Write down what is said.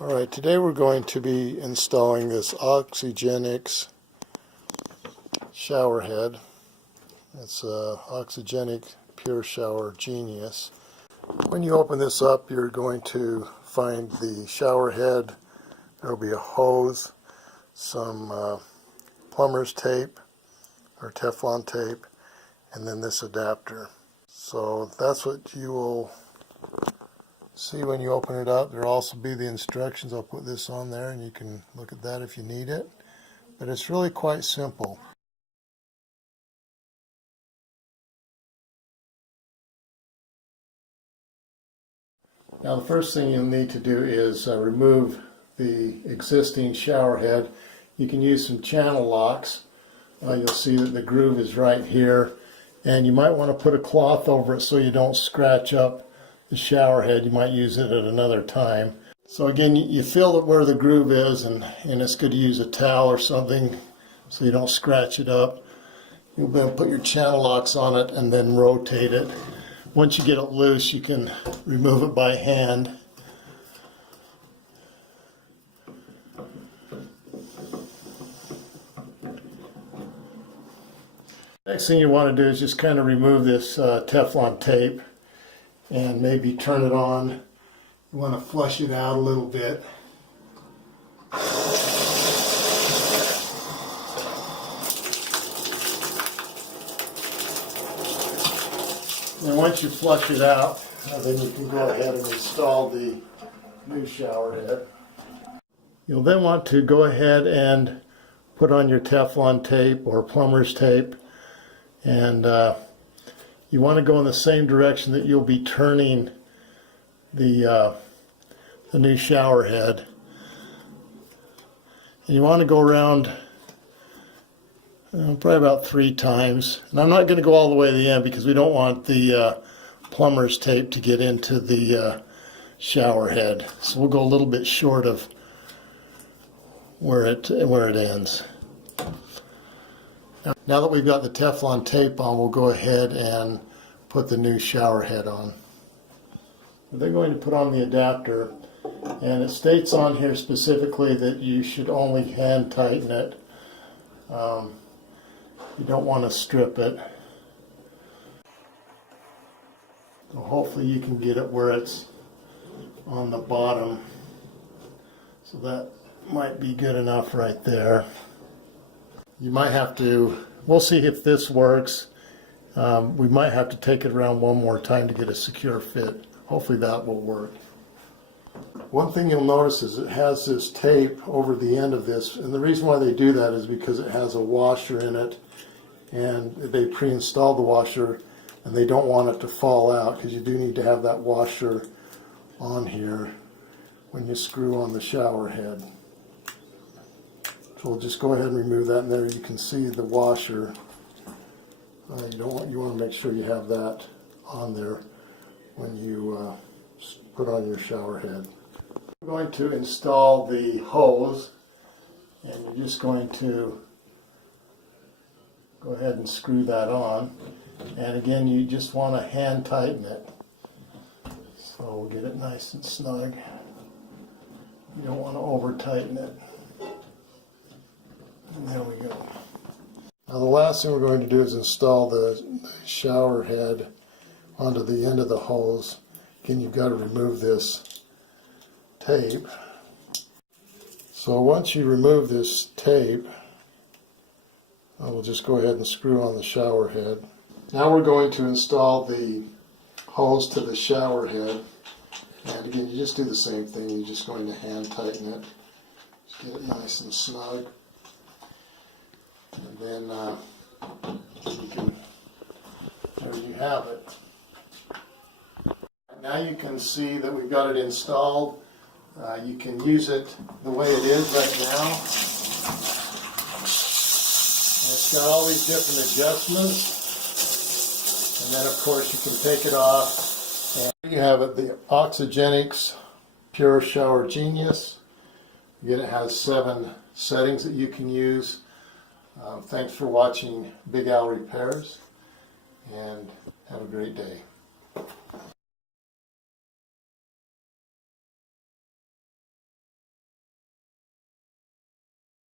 Alright, today we're going to be installing this Oxygenics shower head. It's a Oxygenic Pure Shower Genius. When you open this up, you're going to find the shower head. There will be a hose, some plumber's tape or teflon tape, and then this adapter. So that's what you will see when you open it up. There'll also be the instructions. I'll put this on there and you can look at that if you need it. But it's really quite simple. Now the first thing you'll need to do is remove the existing shower head. You can use some channel locks. You'll see that the groove is right here, and you might want to put a cloth over it so you don't scratch up the shower head. You might use it at another time. So again, you feel it where the groove is, and it's good to use a towel or something so you don't scratch it up. You'll be able to put your channel locks on it and then rotate it. Once you get it loose, you can remove it by hand. Next thing you want to do is just kind of remove this Teflon tape and maybe turn it on. You want to flush it out a little bit. And once you flush it out, then you can go ahead and install the new shower head. You'll then want to go ahead and put on your Teflon tape or plumber's tape, and you want to go in the same direction that you'll be turning the new shower head. And you want to go around probably about 3 times. And I'm not going to go all the way to the end because we don't want the plumber's tape to get into the shower head. So we'll go a little bit short of where it ends. Now that we've got the Teflon tape on, we'll go ahead and put the new shower head on. They're going to put on the adapter, and it states on here specifically that you should only hand tighten it. You don't want to strip it. So hopefully you can get it where it's on the bottom. So that might be good enough right there. You might have to, we'll see if this works. We might have to take it around one more time to get a secure fit. Hopefully that will work. One thing you'll notice is it has this tape over the end of this, and the reason why they do that is because it has a washer in it, and they pre-installed the washer, and they don't want it to fall out because you do need to have that washer on here when you screw on the shower head. So we'll just go ahead and remove that, and there you can see the washer. You want to make sure you have that on there when you put on your shower head. We're going to install the hose, and you're just going to go ahead and screw that on. And again, you just want to hand tighten it. So we'll get it nice and snug. You don't want to over tighten it. And there we go. Now the last thing we're going to do is install the shower head onto the end of the hose. Again, you've got to remove this tape. So once you remove this tape, we'll just go ahead and screw on the shower head. Now we're going to install the hose to the shower head. And again, you just do the same thing. You're just going to hand tighten it. Just get it nice and snug. And then there you have it. Now you can see that we've got it installed. You can use it the way it is right now. And it's got all these different adjustments. And then of course you can take it off. And there you have it, the Oxygenics Pure Shower Genius. Again, it has 7 settings that you can use. Thanks for watching Big Al Repairs, and have a great day.